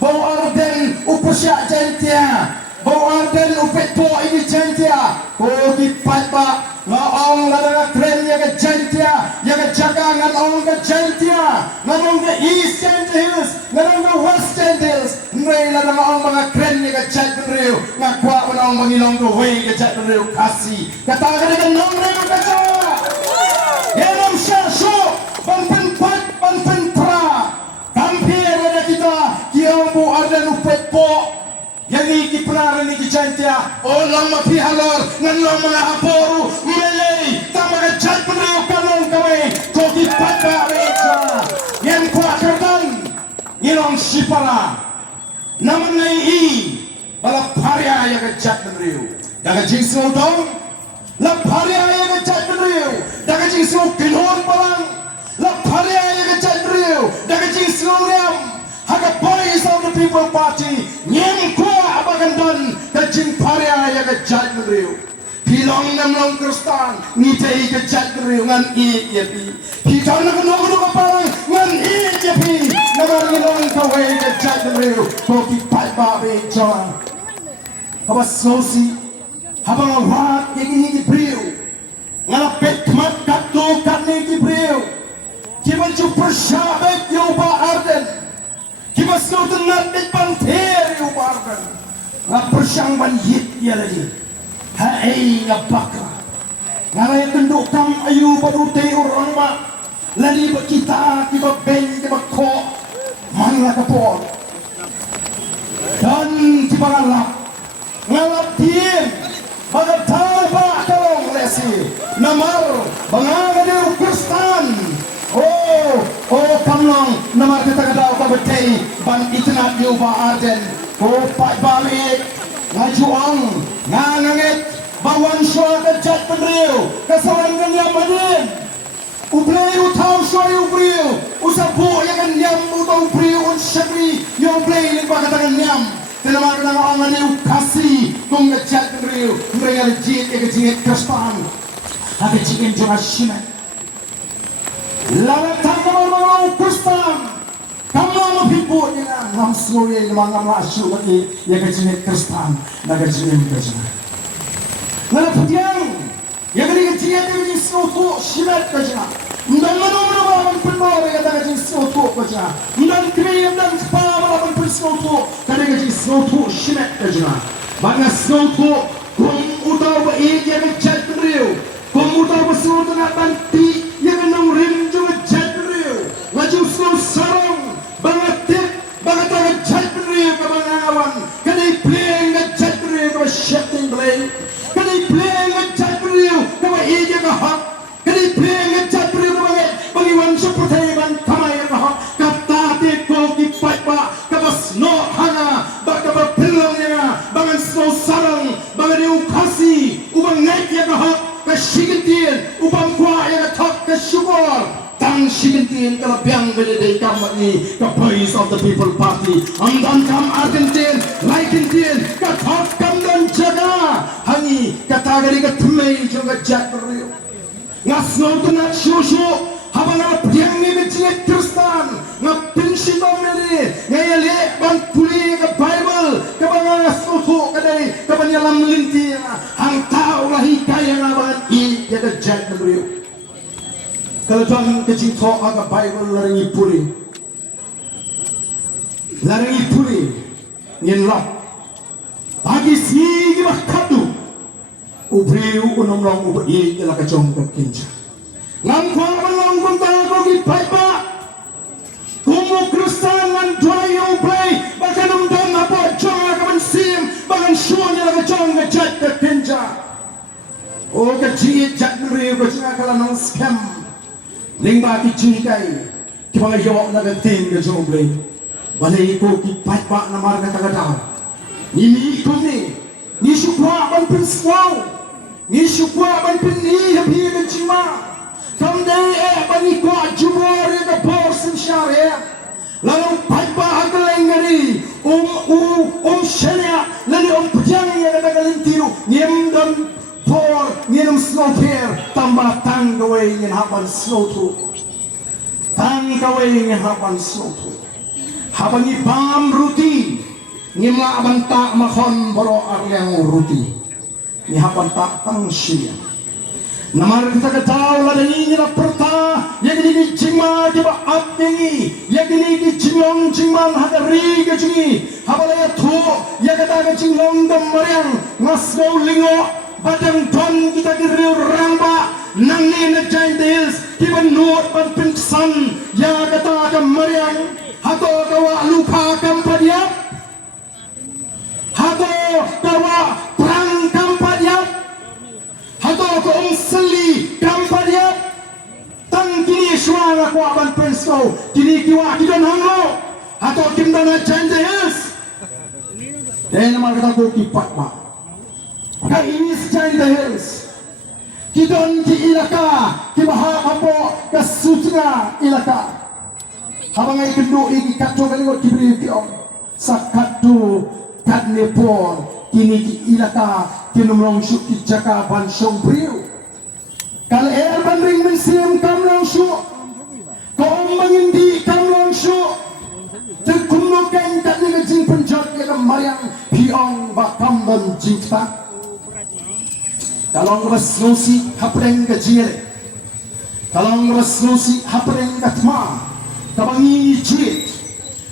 bau arden upusya jentia, bau arden upet po ini jentia, kogi patba ngaong ladang kren ya ke jentia, ya ke jaga ngaong ke jentia, ngaong ke east hills, ngaong ke west hills, ngai ladang ngaong mga kren ya ke jentia, ngakwa ngaong mangilong ke way ke jentia kasih, katakan dengan nong rego kacawa, yenam syasho, banpen pat, banpen pra, kampir ada kita, kiong bu arden upet po. Yang iki penaran iki jantia orang mapi halor nganong mga aporu melay tama ka jat penriu kanong kaway kogi patba reja yang kuakardan ngilong sipala naman ngay balap parya ya ka jat penriu daga jingsong dong lap parya ya ka jat penriu daga jingsong kinhon palang lap parya ya ka jat penriu daga jingsong riam haga boys of the people party nyem kwa abagandan kajing parya ya ka jat penriu pilong namlong kristan ngitei ka jat penriu ngan i yepi hitang na kuno ka parang ngan i yepi naman ngilong kaway ka jat penriu koki patba beja kaba sosi habang awat yegi gibriu ngalapet mat katto kanne gibriu kiban chu pershabet yo ba arden kiban snuten nat banter yo ba arden rapersyang ban yit ya lagi hai ngapaka ngarai kenduk kam ayu badute orang ma lali ba kita kiba ben kiba ko mangla kapor dan kiba ngalap ngalap diem bagat tahu pak kalong lesi namar bangadir kristan oh kamlong namar kita kadau kabetai ban itnat yu ba arden oh pak balik ngajuang ngangangit bawan syua kejat penriu kesawan kenyam madin ublay utau syua ubriu usabu yang kenyam utau ubriu unsyakri yang ublay lingkwa katakan nyam Terima kasih orang yang kasih mengejat riu mereka jit jit kristan ada jikin juga simet lawan tangan orang kristan kamu mau hibu dengan ngam suri ngam rasyu bagi yang jit kristan naga jikin kristan lalu putiang yang jit yang suatu simet kristan dan menurut penor yang ada di suatu kerja dan kriam dan kepala orang bersuatu kada di suatu simet kerja mana suatu kum utau baik yang cat riu kum utau bersuatu nak banti yang nang rim juga cat riu laju suatu sarong banget banget cat riu ke bangawan kada play yang cat riu ke shifting blade kada play yang cat riu ke baik yang hak kada play yang cat Bagaimana seperti ban kamai yang kata teko kipat ba kabas no hana bakaba pilongnya bangan snow sarang bangan diu kasi ubang naik yang ka shigintin ubang kwa yang thak ka sugar tang shigintin ka biang bede kamani ka voice of the people party amdan kam argentin laikintin ka thak kam dan jaga hani kata gari ka thumei juga jat beriu ngasno tunat shushu habang yang ni kecil kristan ngapin si domeli ngayale bang puli ke bible ke bang suatu kadai ke bang lam linti hang tahu lah hikayat abang i ya ke jat beriu kalau bang kecil to aga bible larangi puli nyenlok pagi si gimah kadu ubriu unomlong ubi ila kacong ke kinja ngangkong menanggung tahu di paipa kumu kristan dan doyo play bahkan umdan apa jangan kapan sim bahkan suanya lagi jangan ngejat ke kenja oh kecil jat beri bahkan kalau nang scam lingba kicikai kibang yo lagi tim ke jangan play balai ko di paipa namar kata-kata ini kuni ni syukwa ban pinsau ni syukwa ban pini habi kecima someday bani ko jubor ke portion share lalu paipa hageleng ngari shenya lalu pujang yang ada galintiru nyem dan por nyem snow fair tambah tanggaway yang hapan snow tu tanggaway yang hapan snow tu habang ibam ruti ngimla banta mahon boro arleng ruti ni habanta tang siya namar kita ketahu ladang ini la perta yang ini jima di baat ini yang ini jimong jiman hadari ke jingi habalaya tu yang kata ke jimong demariang ngasgau lingo badang ton kita kiriu ramba nangi na giant hills tiba nuot ban pinsan yang kata ke mariang hato kawa lupa kampadiap hato kawa perang kampadiap hato ko seli kampadiap tang kini suara ko aban pensko kini kiwa kidon hanglo hato kimdana giant hills dan nama kata ko kipat ma ka ini giant hills kidon ki ilaka kibaha apo kasutna ilaka habang ay kendo iki kato kalingot kibri tiong sakatu kadnepon kini ki ilaka kinumlong syuk ki jaka bansong priu kal erban ring mensiam kamlong syuk kong mangindi kamlong syuk terkumno kain kadni jing penjat ya mariang piong bakam dan jingta kalong bas nusi hapreng ka jire kalong bas nusi hapreng ka tma kabangi jit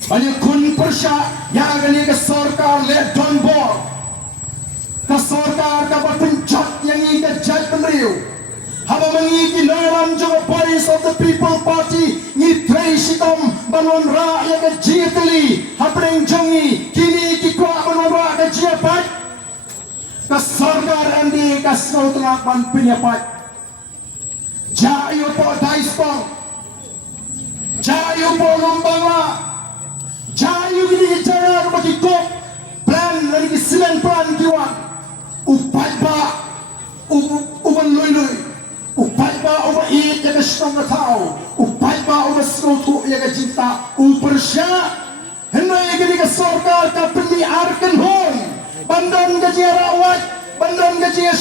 banyak kun persya yang gani ke sarkar le don bor ke sarkar ka penjat yang ika jat penriu haba mangi ki naram jo Voice of the People Party ni tresitom banon ra ya ke jitli hapreng jongi kini ki kwa banon ra ke jiapat ke sarkar andi ka snow tengah ban penyapat jayo po daispong jayo po lombangla jayo gini jaya bagi kop plan lagi silan plan kiwan upai ba uban loy upai ba uba iit ya kashtong na tao upai ba uba snotu ya ka cinta upersya henay gini ka sarkar ka piniarkan hon bandon ka jaya rawat bandon ka jaya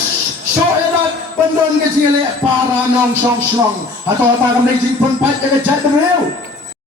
syoerat bandon ka jaya le para nong song atau apa kami jing penpat ya ka jat rew